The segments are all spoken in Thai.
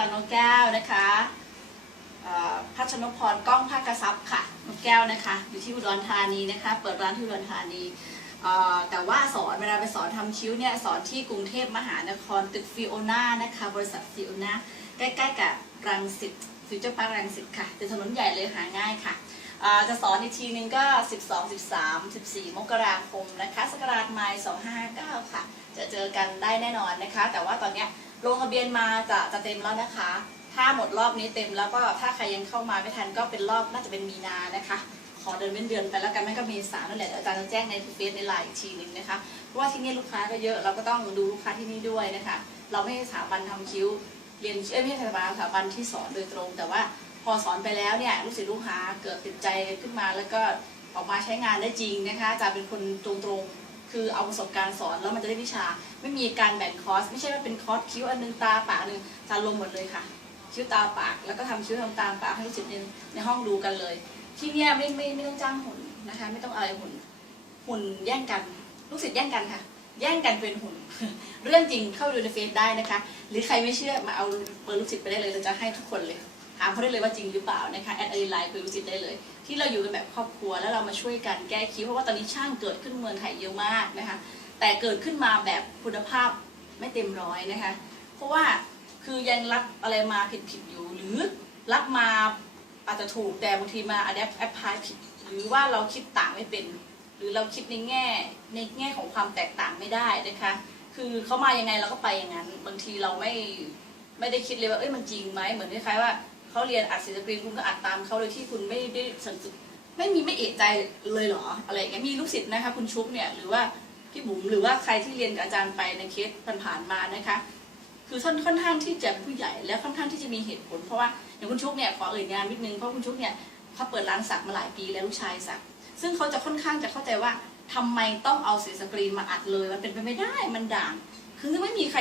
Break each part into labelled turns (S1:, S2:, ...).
S1: จารย์นกแก้วนะคะพัชนพรก้องภาคกระซับค่ะนกแก้วนะคะ อยู่ที่อุดรธานีนะคะ เปิดร้านที่อุดรธานีแต่ว่าสอนเวลาไปสอนทำคิ้วเนี่ยสอนที่กรุงเทพมหานครตึกฟิโอนานะคะ บริษัทฟิโอนาใกล้ๆกับรังสิตฟิวเจอร์พาร์ครังสิตค่ะเป็นถนนใหญ่เลยหาง่ายค่ะ จะสอนอีกทีนึงก็ 12 13 14 มกราคมนะคะสกราชไมล์259 ค่ะ จะเจอกันได้แน่นอนนะคะ แต่ว่าตอนนี้ลงทะเบียนมาจะจะเต็มแล้วนะคะ ถ้าหมดรอบนี้เต็มแล้วก็ถ้าใครยังเข้ามาไม่ทันก็เป็นรอบน่าจะเป็นมีนานะคะ ขอเดินเป็นเดือนไปแล้วกันไม่ก็เมษานั่นแหละอาจารย์จะแจ้งในเฟซในไลน์อีกทีนึงนะคะเพราะว่าที่นี่ลูกค้าก็เยอะเราก็ต้องดูลูกค้าที่นี่ด้วยนะคะ เราไม่ใช่สถาบันทำคิ้วเรียนเอ้ยไม่ใช่สถาบันสถาบันที่สอนโดยตรงแต่ว่า พอสอนไปแล้วเนี่ยลูกศิษย์ลูกหาเกิดติดใจขึ้นมา แล้วก็ออกมาใช้งานได้จริงนะคะอาจารย์เป็นคนตรงๆ คือเอาประสบการณ์สอนแล้วมันจะได้วิชา ไม่มีการแบ่งคอร์สไม่ใช่ว่าเป็นคอร์สคิ้วอันหนึงตาปากอันหนึงอาจารย์ลงหมดเลยค่ะ คิ้วตาปากแล้วก็ทำคิ้วทำตาปากให้ลูกศิษย์ในในห้องดูกันเลย ที่เนี่ยไม่ไม่ไม่ต้องจ้างหุ่นนะคะ ไม่ต้องอะไรหุ่นหุ่นแย่งกันลูกศิษย์แย่งกันค่ะแย่งกันเป็นหุ่น เรื่องจริงเข้าดูในเฟซได้นะคะ หรือใครไม่เชื่อมาเอาเบอร์ลูกศิษย์ไปได้เลยเราจะให้ทุกคนเลย ถามเขาได้เลยว่าจริงหรือเปล่านะคะแอดไอไลน์คุยลูกศิษย์ได้เลย ที่เราอยู่กันแบบครอบครัวแล้วเรามาช่วยกันแก้คิ้วเพราะว่าตอนนี้ช่างเกิดขึ้นเมืองไทยเยอะมากนะคะแต่เกิดขึ้นมาแบบคุณภาพไม่เต็มร้อยนะคะเพราะว่าคือยังรับอะไรมาผิดผิดอยู่ หรือรับมาอาจจะถูกแต่บางทีมาอัดแอปแอปพลายผิด หรือว่าเราคิดต่างไม่เป็น หรือเราคิดในแง่ในแง่ของความแตกต่างไม่ได้นะคะคือเขามายังไงเราก็ไปอย่างนั้น บางทีเราไม่ไม่ได้คิดเลยว่าเอ้ยมันจริงไหมเหมือนคล้ายๆว่า เขาเรียนอัดศิลปินคุณก็อัดตามเขาโดยที่คุณไม่ได้สังสึกไม่มีไม่เอะใจเลยเหรออะไรอย่างเงี้ยมีลูกศิษย์นะคะ คุณชุบเนี่ยหรือว่าพี่บุ๋มหรือว่าใครที่เรียนกับอาจารย์ไปในเคสผ่านๆมานะคะ คือค่อนค่อนข้างที่จะผู้ใหญ่และค่อนข้างที่จะมีเหตุผล เพราะว่าอย่างคุณชุบเนี่ยขอเอ่ยนามนิดนึงเพราะคุณชุบเนี่ยเขาเปิดร้านสักมาหลายปีแล้วลูกชายสัก ซึ่งเขาจะค่อนข้างจะเข้าใจว่าทำไมต้องเอาเสีสกรีนมาอัดเลย มันเป็นไปไม่ได้มันด่าง คือไม่มีใคร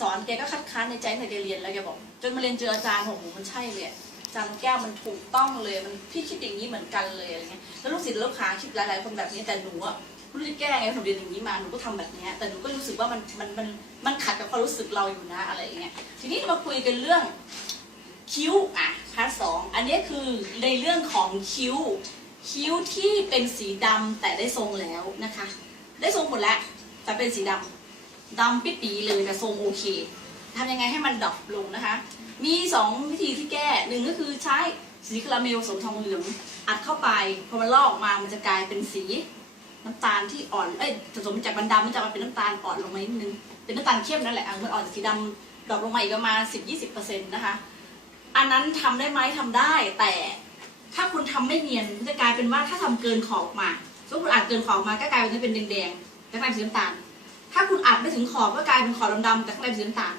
S1: สอนแกก็คัดค้านในใจตั้งแต่แกเรียนแล้วแกบอก จนมาเรียนเจออาจารย์โอ้โหมันใช่เลยอาจารย์แก้วมันถูกต้องเลยมันพี่คิดอย่างนี้เหมือนกันเลยอะไรเงี้ยแล้วลูกศิษย์ลูกค้าคิดหลายๆคนแบบนี้แต่หนูอะไม่รู้จะแก้ไงหนูเรียนอย่างนี้มาหนูก็ทำแบบนี้แต่หนูก็รู้สึกว่ามันมันมันมันขัดกับความรู้สึกเราอยู่นะอะไรอย่างเงี้ยทีนี้มาคุยกันเรื่องคิ้วอะพาร์ทสองอันนี้คือในเรื่องของคิ้ว คิ้วที่เป็นสีดำแต่ได้ทรงแล้วนะคะ ได้ทรงหมดแล้วแต่เป็นสีดำ ดำปิดปีเลยแต่ทรงโอเคทำยังไงให้มันดรอปลงนะคะ มีสองวิธีที่แก้หนึ่งก็คือใช้สีคาราเมลผสมทองเหลืองอัดเข้าไปพอมันลอกออกมามันจะกลายเป็นสีน้ำตาลที่อ่อน เอ้ยผสมจากมันดำมันจะมาเป็นน้ำตาลอ่อนลงมานิดนึง เป็นน้ำตาลเข้มนั่นแหละอะมันอ่อนสีดำดรอปลงมาอีกประมาณ10-20%นะคะ อันนั้นทำได้ไหมทำได้แต่ถ้าคุณทำไม่เนียนมันจะกลายเป็นว่าถ้าทำเกินขอบมาสมมติคุณอัดเกินขอบมาก็กลายเป็นเป็นแดงๆแต่ข้างในเป็นสีน้ำตาล ถ้าคุณอัดไม่ถึงขอบก็กลายเป็นขอบดำๆแต่ข้างในเป็นสีน้ำตาล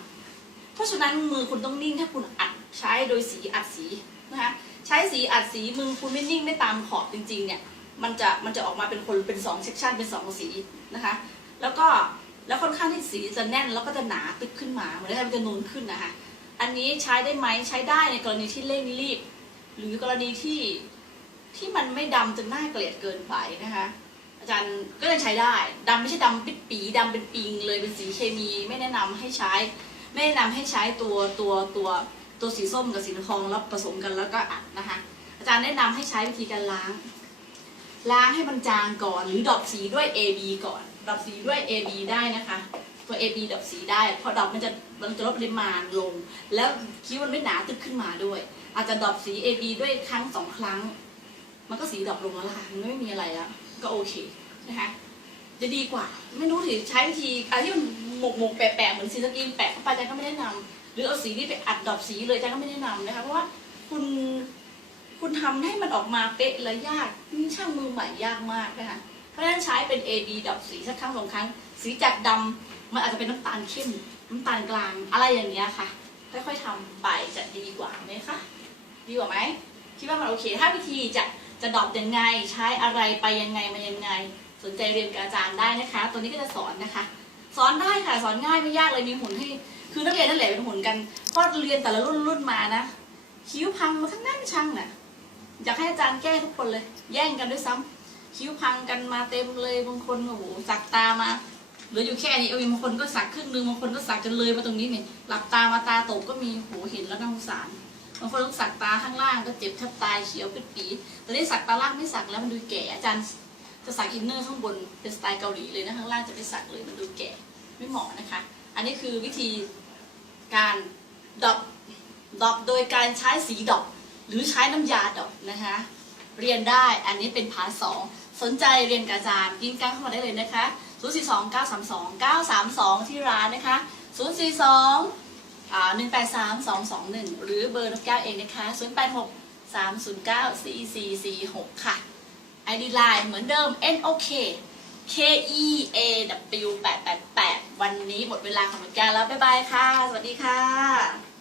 S1: เพราะฉะนั้นมือคุณต้องนิ่งถ้าคุณอัดใช้โดยสีอัดสีนะคะใช้สีอัดสีมือคุณไม่นิ่งไม่ตามขอบจริง ๆ เนี่ย มันจะมันจะออกมาเป็นคนเป็นสองเซกชันเป็นสองสีนะคะ แล้วก็แล้วค่อนข้างที่สีจะแน่นแล้วก็จะหนาตึกขึ้นมาเหมือนกับมันจะนูนขึ้นนะคะอันนี้ใช้ได้ไหมใช้ได้ในกรณีที่เร่งรีบ หรือกรณีที่ที่มันไม่ดำจนน่าเกลียดเกินไปนะคะ อาจารย์ก็ยังใช้ได้ดำไม่ใช่ดำปิดปีดำเป็นปิงเลยเป็นสีเคมีไม่แนะนำให้ใช้ ไม่แนะนำให้ใช้ตัวตัวตัวตัวสีส้มกับสีทองแล้วผสมกันแล้วก็อัดนะคะ อาจารย์แนะนำให้ใช้วิธีการล้าง ล้างให้มันจางก่อน หรือดอปสีด้วย AB ก่อน ดอปสีด้วย AB ได้นะคะตัว AB ดอปสีได้เพราะดรอปมันจะมันจะลดปริมาณลง แล้วคิ้วมันไม่หนาตึกขึ้นมาด้วย อาจจะดอปสี AB ด้วยครั้งสองครั้ง มันก็สีดอปลงแล้วล่ะมันไม่มีอะไรแล้ว ก็โอเคนะคะจะดีกว่า ไม่รู้สิใช้วิธีอะไรที่มันหมกหมกแปะๆเหมือนสีสกรีนแปะเข้าไปอาจารย์ก็ไม่แนะนำหรือเอาสีนี้ไปอัดดรอปสีเลยอาจารย์ก็ไม่แนะนำนะคะเพราะว่าคุณคุณทำให้มันออกมาเป๊ะและยากนี่ช่างมือใหม่ยากมากนะคะเพราะฉะนั้นใช้เป็น A B ดอกสีสักครั้งสองครั้ง สีจากดำมันอาจจะเป็นน้ำตาลเข้มน้ำตาลกลางอะไรอย่างเงี้ยค่ะ ค่อยๆทำไปจะดีกว่าไหมคะดีกว่าไหมคิดว่ามันโอเค ถ้าวิธีจะ จะดรอปยังไง ใช้อะไรไปยังไงมายังไง สนใจเรียนกับอาจารย์ได้นะคะ ตัวนี้ก็จะสอนนะคะ สอนได้ค่ะสอนง่ายไม่ยากเลยมีหุ่นให้ คือนักเรียนนั่นแหละเป็นหุ่นกันเพราะเรียนแต่ละรุ่นรุ่นมานะคิ้วพังมาทั้งนั้นช่างน่ะอยากให้อาจารย์แก้ทุกคนเลย แย่งกันด้วยซ้ำคิ้วพังกันมาเต็มเลยบางคนโอ้โหสักตามาหลืออยู่แค่นี้เออบางคนก็สักครึ่งนึงบางคนก็สักจนเลยมาตรงนี้เนี่ยหลับตามาตาตกก็มีโหเห็นแล้วน่าสงสารางคนต้องสักตาข้างล่างก็เจ็บแทบตายเขียวเป็นปีแต่นี่สักตาล่างไม่สักแล้วมันดูแก่อาจารย์จะสักอินเนอร์ข้างบนเป็นสไตล์เกาหลีเลยนะข้างล่างจะไม่สักเลยมันดูแก่ไม่เหมาะนะคะ อันนี้คือวิธีการดอบดอบโดยการใช้สีดอบหรือใช้น้ำยาดอบนะคะ เรียนได้อันนี้เป็นพาร์ทสองสนใจเรียนกับอาจารย์กินกันเข้ามาได้เลยนะคะ 0 4 2 9 3 2 9 3 2 ที่ร้านนะคะ 0 4 2 อ่า1 8 3 2 2 1 หรือเบอร์นกแก้วเองนะคะ 0 8 6 3 0 9 4 4 4 6 ค่ะ ID Line เหมือนเดิม NOK K E A W 8 8 8 วันนี้หมดเวลาของนกแก้วแล้ว บ๊ายบายค่ะ สวัสดีค่ะ